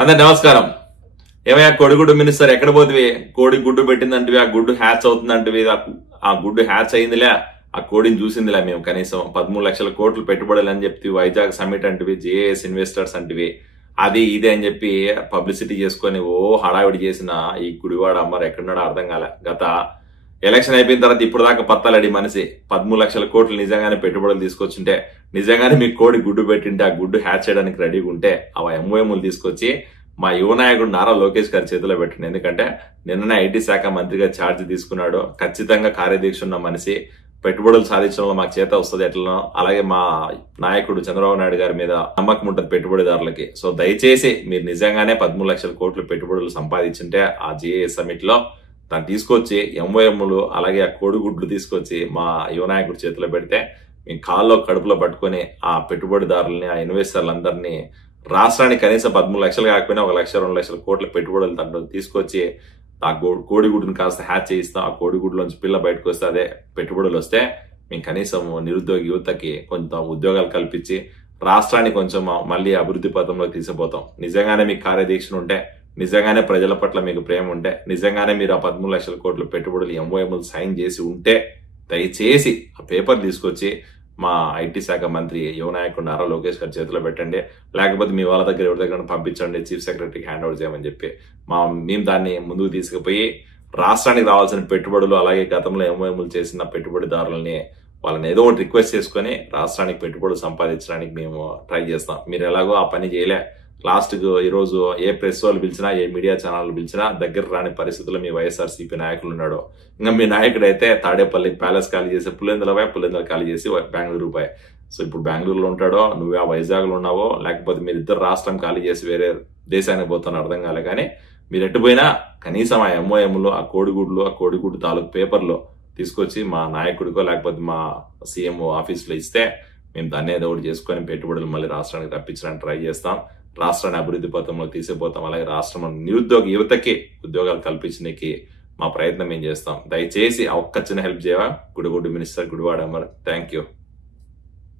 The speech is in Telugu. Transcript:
అందరు నమస్కారం. ఏమయ్యా కోడిగుడ్డు మినిస్టర్ ఎక్కడ పోతివి? కోడి గుడ్డు పెట్టిందంటివి, ఆ గుడ్డు హ్యాచ్ అవుతుందంటివి, ఆ గుడ్డు హ్యాచ్ అయిందిలే, ఆ కోడిని చూసిందిలే మేము కనీసం 13 లక్షల కోట్లు పెట్టుబడులు అని చెప్పి వైజాగ్ సమ్మిట్ అంటివి, జేఏఎస్ ఇన్వెస్టర్స్ అంటివి, అది ఇది అని చెప్పి పబ్లిసిటీ చేసుకొని హడావిడి చేసిన ఈ గుడివాడ అమ్మారు ఎక్కడున్నాడో అర్థం కాలే. గత ఎలక్షన్ అయిపోయిన తర్వాత ఇప్పుడు దాకా పత్తాలడి మనిషి 13 లక్షల కోట్లు నిజంగానే పెట్టుబడులు తీసుకొచ్చింటే, నిజంగానే మీ కోడి గుడ్డు పెట్టింటే ఆ గుడ్డు హ్యాచ్ చేయడానికి రెడీగా ఉంటే ఆ ఎంఓఎంలు తీసుకొచ్చి మా యువ నాయకుడు నారా లోకేష్ గారి చేతిలో పెట్టండి. ఎందుకంటే నిన్ననే ఐటీ శాఖ మంత్రిగా ఛార్జ్ తీసుకున్నాడు. ఖచ్చితంగా కార్యదీక్ష ఉన్న మనిషి, పెట్టుబడులు సాధించడంలో మాకు చేత వస్తుంది ఎట్లనో. అలాగే మా నాయకుడు చంద్రబాబు నాయుడు గారి మీద నమ్మకం ఉంటుంది పెట్టుబడిదారులకి. సో దయచేసి మీరు నిజంగానే 13 లక్షల కోట్లు పెట్టుబడులు సంపాదించుంటే ఆ జేఏఎస్ సమిట్ లో దాన్ని తీసుకొచ్చి ఎంఓఎంలు అలాగే ఆ కోడిగుడ్లు తీసుకొచ్చి మా యువ నాయకుడి చేతిలో పెడితే మేము కాల్లో కడుపులో పట్టుకొని ఆ పెట్టుబడిదారులని, ఆ ఇన్వెస్టర్లందరినీ రాష్ట్రానికి కనీసం 13 లక్షలు కాకపోయినా 1 లక్ష 2 లక్షల కోట్ల పెట్టుబడులు దాంట్లో తీసుకొచ్చి ఆ కోడిగుడ్డుని కాస్త హ్యాచ్ చేయిస్తాం. ఆ కోడిగుడ్లోంచి పిల్ల బయటకు వస్తే అదే పెట్టుబడులు వస్తే మేము కనీసం నిరుద్యోగ యువతకి కొంత ఉద్యోగాలు కల్పించి రాష్ట్రాన్ని కొంచెం మళ్ళీ అభివృద్ధి పథంలో తీసుకుపోతాం. నిజంగానే మీకు కార్యదీక్ష ఉంటే, నిజంగానే ప్రజల పట్ల మీకు ప్రేమ ఉంటే, నిజంగానే మీరు ఆ 13 లక్షల కోట్ల పెట్టుబడులు ఎంఓఎంలు సైన్ చేసి ఉంటే దయచేసి ఆ పేపర్ తీసుకొచ్చి మా ఐటీ శాఖ మంత్రి యువ నాయకుడు నారా లోకేష్ గారి చేతిలో పెట్టండి. లేకపోతే మీ వాళ్ళ దగ్గర ఎవరి దగ్గర పంపించండి, చీఫ్ సెక్రటరీకి హ్యాండ్ ఓవర్ చేయమని చెప్పి మేము దాన్ని ముందుకు తీసుకుపోయి రాష్ట్రానికి రావాల్సిన పెట్టుబడులు అలాగే గతంలో ఎంఓఎంలు చేసిన పెట్టుబడిదారులని వాళ్ళని ఏదో ఒకటి రిక్వెస్ట్ చేసుకుని రాష్ట్రానికి పెట్టుబడులు సంపాదించడానికి మేము ట్రై చేస్తాం. మీరు ఎలాగో ఆ పని చేయలే. లాస్ట్ ఈరోజు ఏ ప్రెస్ వాళ్ళు పిలిచినా, ఏ మీడియా ఛానల్ పిలిచినా దగ్గర రాని పరిస్థితుల్లో మీ వైఎస్ఆర్సీపీ నాయకులు ఉన్నాడు. ఇంకా మీ నాయకుడు అయితే తాడేపల్లి ప్యాలెస్ ఖాళీ చేసి పులిందల ఖాళీ చేసి బెంగళూరు పోయి. సో ఇప్పుడు బెంగళూరులో ఉంటాడో, నువ్వే ఆ వైజాగ్ లో ఉన్నావో, లేకపోతే మీరిద్దరు రాష్ట్రం ఖాళీ చేసి వేరే దేశానికి పోతున్నా అర్థం కాలే. కానీ మీరు ఎట్టుపోయినా కనీసం ఆ ఎంఓఎంలు, ఆ కోడిగుడ్లు, ఆ కోడిగుడ్డు తాలూకు పేపర్లో తీసుకొచ్చి మా నాయకుడికో లేకపోతే మా సీఎంఓ ఆఫీస్లో ఇస్తే మేము దాన్ని ఏదో ఒకటి చేసుకొని పెట్టుబడులు మళ్ళీ రాష్ట్రానికి రప్పించడానికి ట్రై చేస్తాం. రాష్ట్రాన్ని అభివృద్ధి పథంలో తీసుకుపోతాం. అలాగే రాష్ట్రంలో నిరుద్యోగ యువతకి ఉద్యోగాలు కల్పించడానికి మా ప్రయత్నం ఏం చేస్తాం. దయచేసి ఒక్క చిన్న హెల్ప్ చేయవా గుడిగుడ్డు minister Gudivada Amar. Thank you.